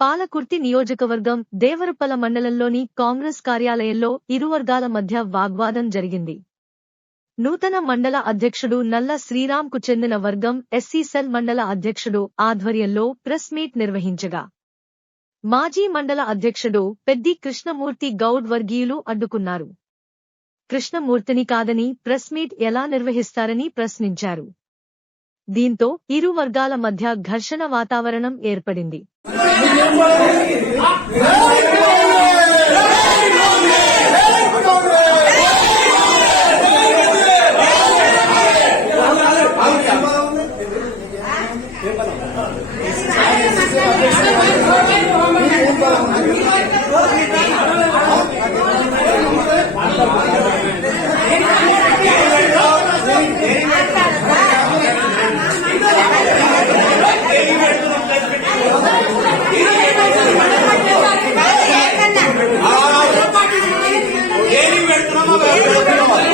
పాలకుర్తి నియోజకవర్గం దేవరపల మండలంలోని కాంగ్రెస్ కార్యాలయంలో ఇరు వర్గాల మధ్య వాగ్వాదం జరిగింది. నూతన మండల అధ్యక్షుడు నల్ల శ్రీరామ్కు చెందిన వర్గం ఎస్సీ సెల్ మండల అధ్యక్షుడు ఆధ్వర్యంలో ప్రెస్ మీట్ నిర్వహించగా మాజీ మండల అధ్యక్షుడు పెద్ది కృష్ణమూర్తి గౌడ్ వర్గీయులు అడ్డుకున్నారు. కృష్ణమూర్తిని కాదని ప్రెస్ మీట్ ఎలా నిర్వహిస్తారని ప్రశ్నించారు. దీంతో ఇరు వర్గాల మధ్య ఘర్షణ వాతావరణం ఏర్పడింది. vamos a ver.